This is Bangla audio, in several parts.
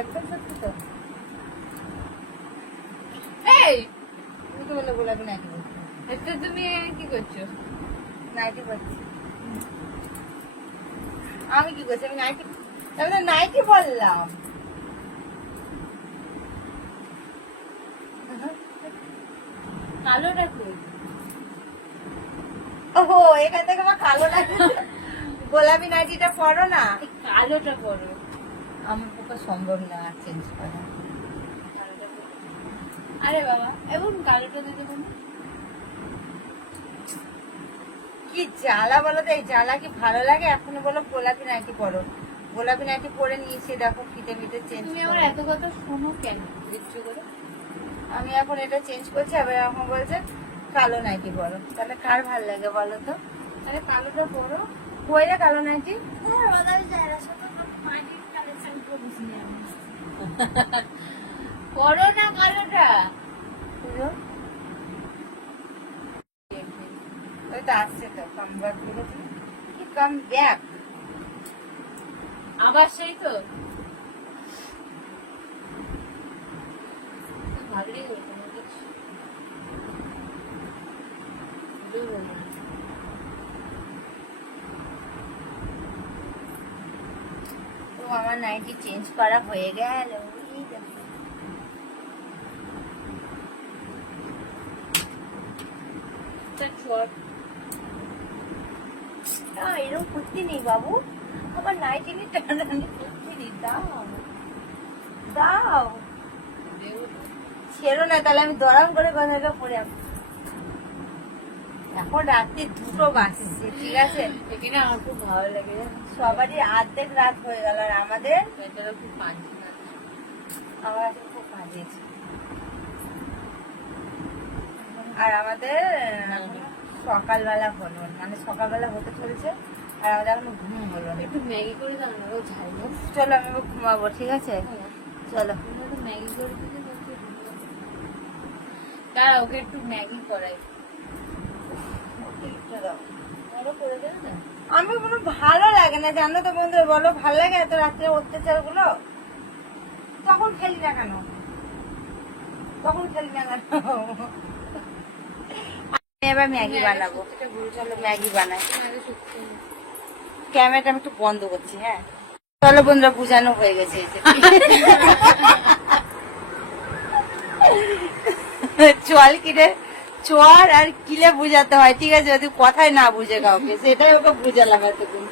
একদম সত্যি তো। এই তুমি তো বলে গোলাপি নাইটি পরছি। এটা তুমি কি করছো? নাইটি পরছি। আমি কি করছি? আমি নাইটি, আমি তো নাইটি বললাম। কালোটা কই? ওহো, এখান থেকে আমার কালো লাগে। গোলাপি নাইটিটা পরো না। কালোটা পরো। আমার পক্ষে সম্ভব না চেঞ্জ করা। কালোটা পরো। আরে বাবা, এবং কালোটা দিতে পারো। কি জ্বালা বলো তো, এই জ্বালা কি ভালো লাগে? এখনো বলো গোলাপি নাইটি পরো। গোলাপি নাইটি পরে নিয়েছি, দেখো ফিতে ফিতে চেঞ্জ। তুমি আমার এত কথা শোনো কেন ইচ্ছে করে? আমি এখন এটা চেঞ্জ করছি, আবার এখন বলছে কালো নাইটি পরো। তাহলে কার ভালো লাগে বলো তো? আরে কালোটা পরো। কই রে কালো নাইটি? পরো না কালোটা। ওই তো আসছে তো, কাম ব্যাক বলেছি। কি কাম ব্যাক? আবার সেই তো ভালোই হতো না কিছু। তো আমার নাইটি চেঞ্জ করা হয়ে গেল। এই দেখো। না, এরকম করতে নেই বাবু, আমার নাইটি নিয়ে টানাটানি করতে নেই। দাও দাও, ছেড়ো না, তাহলে আমি দরাম করে কথাটা পরে আসবো। এখন রাত্রি 2টো বাজছে, ঠিক আছে? এখানে আমার খুব ভালো লাগে। সবারই অর্ধেক রাত হয়ে গেল, আর আমাদের এটারও খুব পাঁচি না। আমার এখন খুব কাজেছে। আর আমাদের সকালবেলা হলো, মানে সকালবেলা হতে চলেছে, আর আমাদের এখনো ঘুম হলো না। একটু ম্যাগি করে দাও না, ও ঝাল না। চলো আমি এবার ঘুমাবো, ঠিক আছে? চলো। তুমি একটু ম্যাগি করে দিলে দাঁড়া, ওকে একটু ম্যাগি করাই। বড় করে দেবে না? আমি কোনো ভালো লাগে না, জানো তো বন্ধুরা, বলো ভালো লাগে এত রাত্রে অত্যাচার গুলো? তখন খেলি না কেন? তখন খেলি না কেন? আমি এবার ম্যাগি বানাবো। চলো ম্যাগি বানাই। ক্যামেরাটা আমি একটু বন্ধ করছি, হ্যাঁ? চলো বন্ধুরা, বুঝানো হয়ে গেছে এই যে। চল কিরে, চর আর কিলে বুঝাতে হয়, ঠিক আছে? যদি কথায় না বুঝে কাউকে, সেটাই ওকে বুঝালাম এতদিন।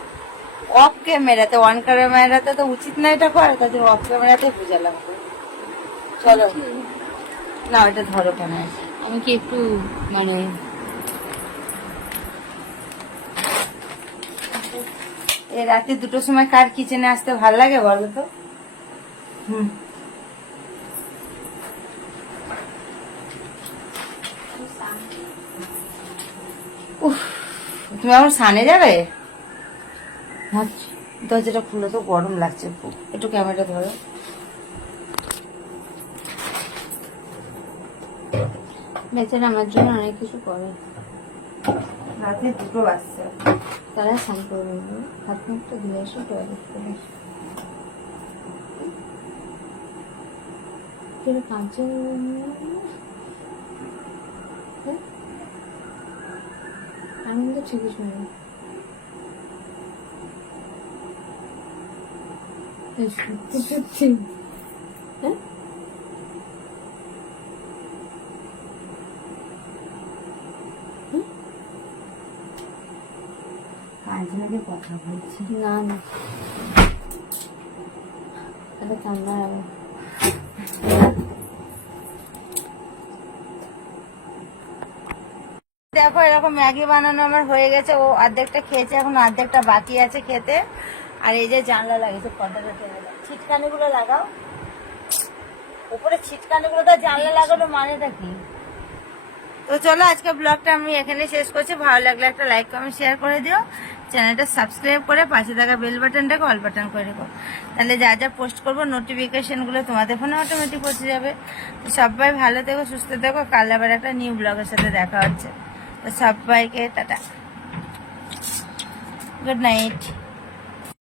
অফ ক্যামেরাতে, অন ক্যামেরাতে তো উচিত না এটা করা, তাদের অফ ক্যামেরাতে বুঝালাম। চলো না, ওটা ধরো কেন? আমি কি একটু মানে এই রাতে 2টোর সময় কার কিচেনে আসতে ভালো লাগে বলো তো? হুম, উফ, তুমি আমার সানে যাবে? ভাবছি দরজাটা খুলে, তো গরম লাগছে খুব। একটু ক্যামেরাটা ধরো। বেচারা আমার জন্য অনেক কিছু করে। রাতে 2টো বাজছে। তারা স্নান করে নেবে, হাত মুখটা ধুয়ে আসো, টয়লেট করে আসো। কাঁচা আমি তো ঠিকই শুনি। সত্যি সত্যি হ্যাঁ, কাজ লাগে কথা বলছি। না না, এটা ঠান্ডা হবে। দেখো এরকম ম্যাগি বানানো আমার হয়ে গেছে। ও অর্ধেকটা খেয়েছে, এখন অর্ধেকটা বাকি আছে খেতে। আর এই যে জানলা লাগিয়েছে, পর্দাটা চলে গেল। ছিটকানি গুলো লাগাও উপরে, ছিটকানি গুলো তো জানলা লাগানো মানেটা কি? তো চলো আজকে ব্লগটা আমি এখানে শেষ করছি। ভালো লাগলে একটা লাইক কমেন্ট শেয়ার করে দিও, চ্যানেলটা সাবস্ক্রাইব করে পাশে থাকা বেল বাটনটাকে অল বাটন করে রেখো, তাহলে যা যা পোস্ট করবো নোটিফিকেশনগুলো তোমাদের ফোনে অটোমেটিক পৌঁছে যাবে। তো সবাই ভালো থেকো, সুস্থ থেকো। কাল আবার একটা নিউ ব্লগের সাথে দেখা হচ্ছে। তো সবাইকে টাটা, গুড নাইট।